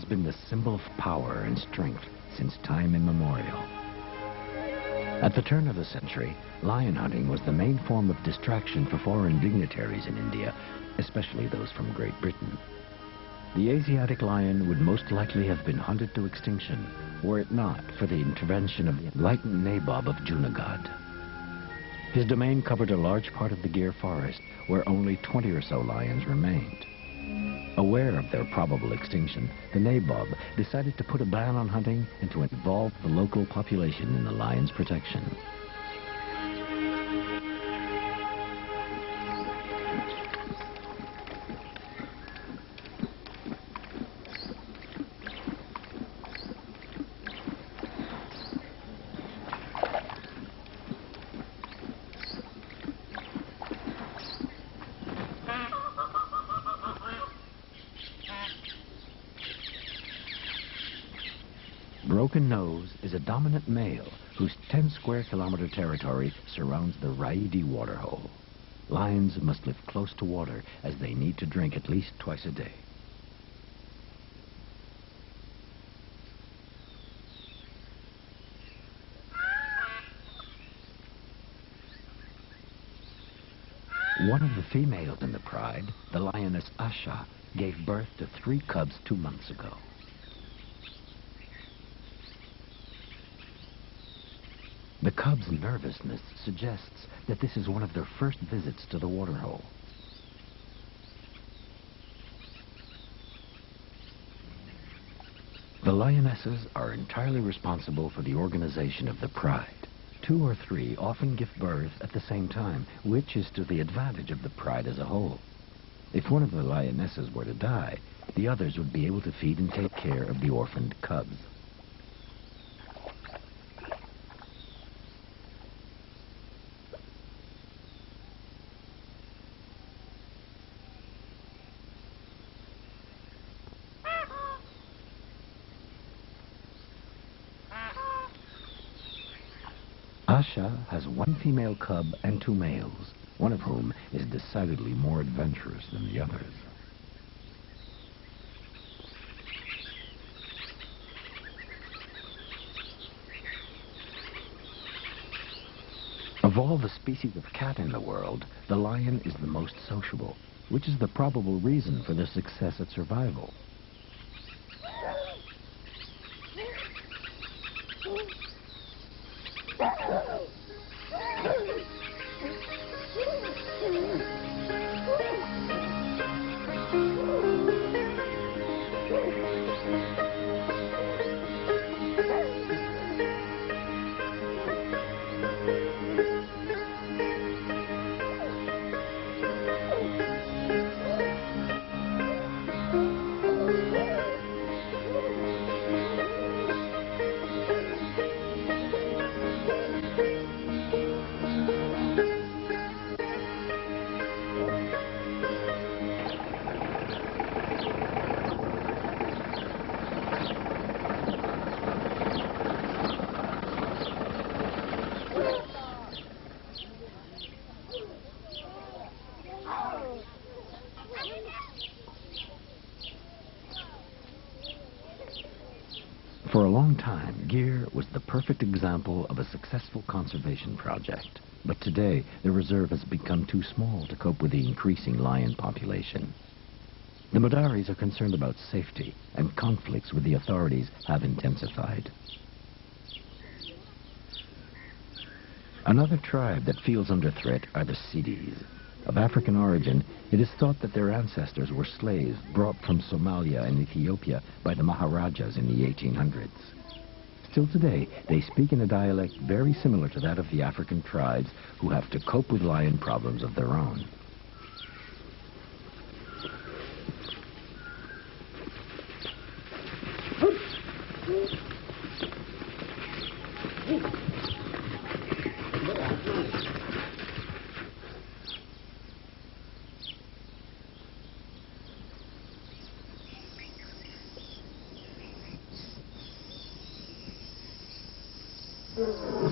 has been the symbol of power and strength since time immemorial. At the turn of the century, lion hunting was the main form of distraction for foreign dignitaries in India, especially those from Great Britain. The Asiatic lion would most likely have been hunted to extinction were it not for the intervention of the enlightened Nawab of Junagadh. His domain covered a large part of the Gir forest, where only 20 or so lions remained. Aware of their probable extinction, the Nawab decided to put a ban on hunting and to involve the local population in the lion's protection. Broken Nose is a dominant male whose 10 square kilometer territory surrounds the Raidi waterhole. Lions must live close to water as they need to drink at least twice a day. One of the females in the pride, the lioness Asha, gave birth to 3 cubs 2 months ago. The cubs' nervousness suggests that this is one of their first visits to the waterhole. The lionesses are entirely responsible for the organization of the pride. 2 or 3 often give birth at the same time, which is to the advantage of the pride as a whole. If one of the lionesses were to die, the others would be able to feed and take care of the orphaned cubs. Asha has 1 female cub and 2 males, one of whom is decidedly more adventurous than the others. Of all the species of cat in the world, the lion is the most sociable, which is the probable reason for their success at survival. For a long time, Gir was the perfect example of a successful conservation project. But today, the reserve has become too small to cope with the increasing lion population. The Maldharis are concerned about safety, and conflicts with the authorities have intensified. Another tribe that feels under threat are the Sidis. Of African origin, it is thought that their ancestors were slaves brought from Somalia and Ethiopia by the Maharajas in the 1800s. Still today, they speak in a dialect very similar to that of the African tribes who have to cope with lion problems of their own.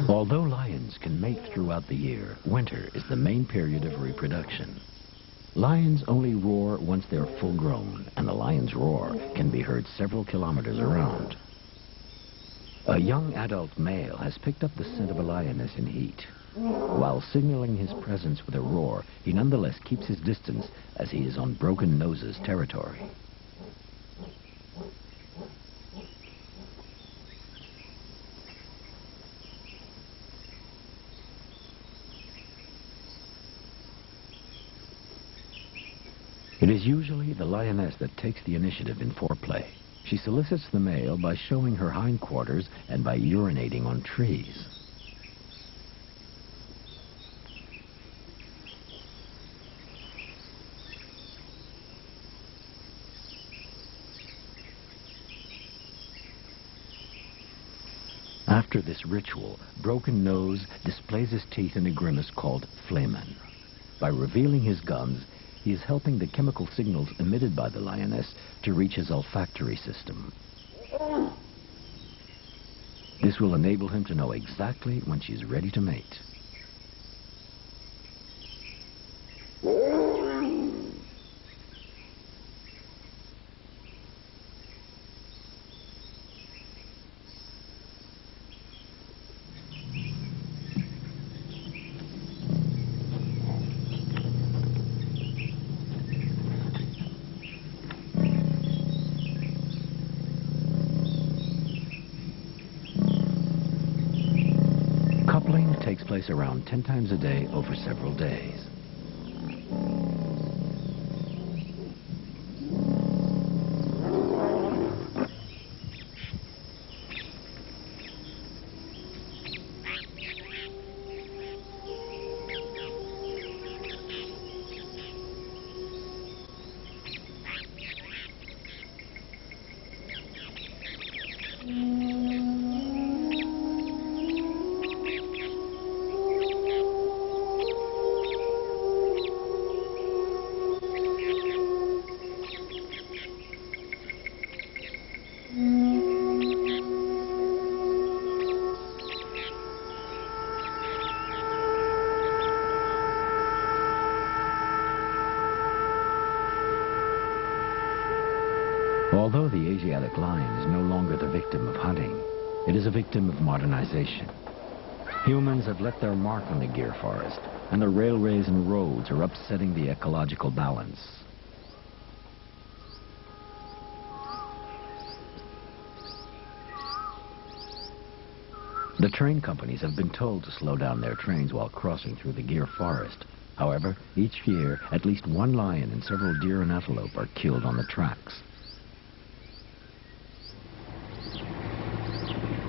Although lions can mate throughout the year, winter is the main period of reproduction. Lions only roar once they're full grown, and the lion's roar can be heard several kilometers around. A young adult male has picked up the scent of a lioness in heat. While signaling his presence with a roar, he nonetheless keeps his distance as he is on Broken Nose's territory. It is usually the lioness that takes the initiative in foreplay. She solicits the male by showing her hindquarters and by urinating on trees. After this ritual, Broken Nose displays his teeth in a grimace called flamen. By revealing his gums, he is helping the chemical signals emitted by the lioness to reach his olfactory system. This will enable him to know exactly when she's ready to mate. Coupling takes place around 10 times a day over several days. Although the Asiatic lion is no longer the victim of hunting, it is a victim of modernization. Humans have left their mark on the Gir forest, and the railways and roads are upsetting the ecological balance. The train companies have been told to slow down their trains while crossing through the Gir forest. However, each year, at least one lion and several deer and antelope are killed on the tracks.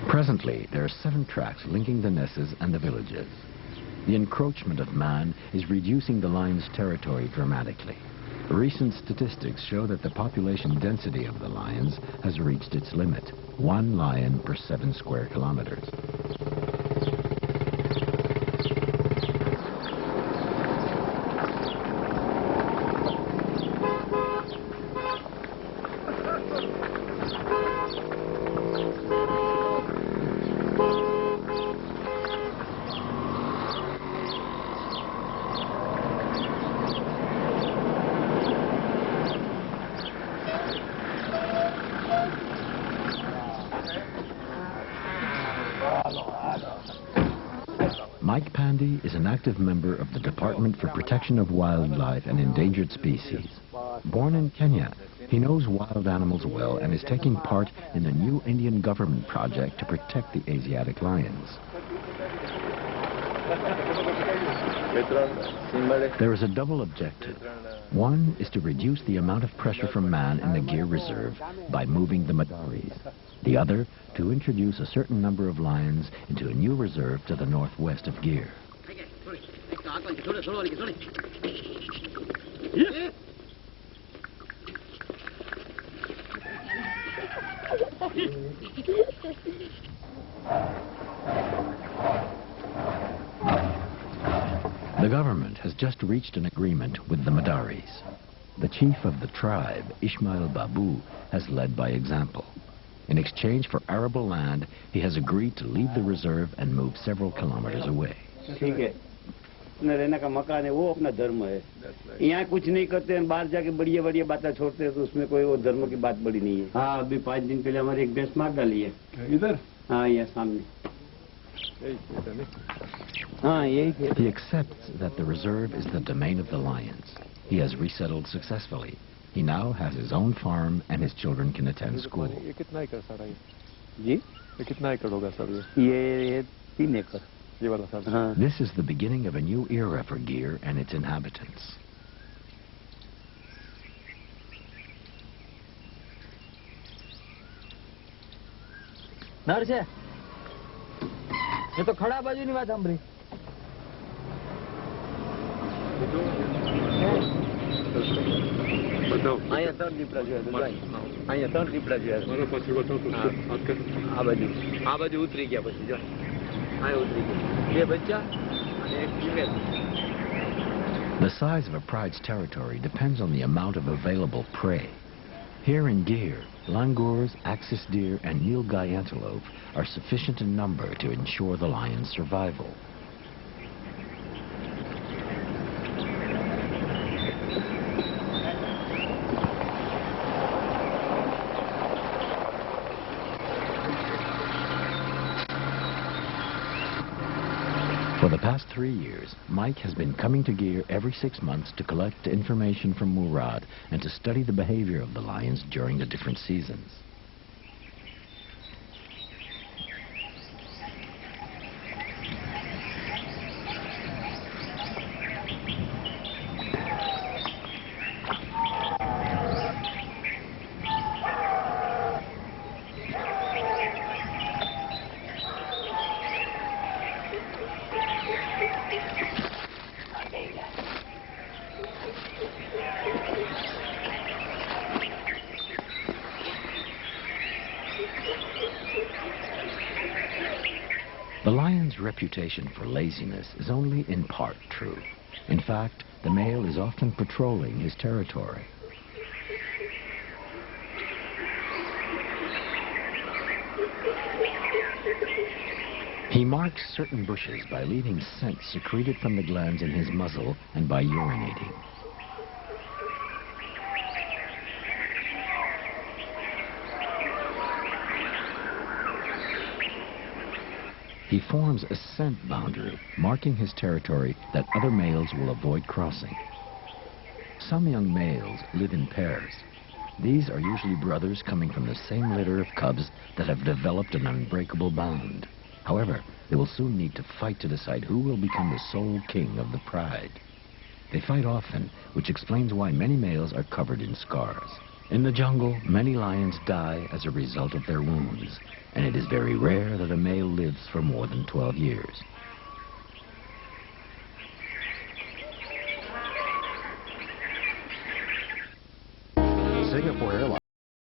Presently, there are 7 tracks linking the Nesses and the villages. The encroachment of man is reducing the lion's territory dramatically. Recent statistics show that the population density of the lions has reached its limit, 1 lion per 7 square kilometers. Pandey is an active member of the Department for Protection of Wildlife and Endangered Species. Born in Kenya, he knows wild animals well and is taking part in the new Indian government project to protect the Asiatic lions. There is a double objective. One is to reduce the amount of pressure from man in the Gir Reserve by moving the Maldharis. The other, to introduce a certain number of lions into a new reserve to the northwest of Gir. The government has just reached an agreement with the Maldharis. The chief of the tribe, Ismail Babu, has led by example. In exchange for arable land, he has agreed to leave the reserve and move several kilometers away. अपना रहने का मकान है, वो अपना धर्म है। यहाँ कुछ नहीं करते हैं, बाहर जाके बढ़िया बढ़िया बातें छोड़ते हैं, तो उसमें कोई वो धर्म की बात बड़ी नहीं है। हाँ, अभी 5 दिन पहले हमारी एक भैंस मार डाली है इधर। हाँ, यहाँ सामने। हाँ, यही। He accepts that the reserve is the domain of the lions. He has resettled successfully. He now has his own farm and his children can attend school. ये कितना एकड़ सारा है? जी, ये कितना एकड़ होगा सर ये 3 एकड़। ये वाला सर? हाँ। This is the beginning of a new era for Gir and its inhabitants. નર છે એ તો ખડા બાજુની વાત સાંભળી. અહીંયા 3 દીપડા જોયા. અહીંયા 3 દીપડા જોયા. આ બાજુ ઉતરી ગયા. પછી જો અહીંયા ઉતરી ગયા 2 બચ્ચા અને 1 female. The size of a pride's territory depends on the amount of available prey. Here in Gir, langurs, axis deer, and nilgai antelope are sufficient in number to ensure the lion's survival. For the past 3 years, Mike has been coming to Gir every 6 months to collect information from Murad and to study the behavior of the lions during the different seasons. The lion's reputation for laziness is only in part true. In fact, the male is often patrolling his territory. He marks certain bushes by leaving scent secreted from the glands in his muzzle and by urinating. He forms a scent boundary, marking his territory that other males will avoid crossing. Some young males live in pairs. These are usually brothers coming from the same litter of cubs that have developed an unbreakable bond. However, they will soon need to fight to decide who will become the sole king of the pride. They fight often, which explains why many males are covered in scars. In the jungle, many lions die as a result of their wounds, and it is very rare that a male lives for more than 12 years. Singapore Airlines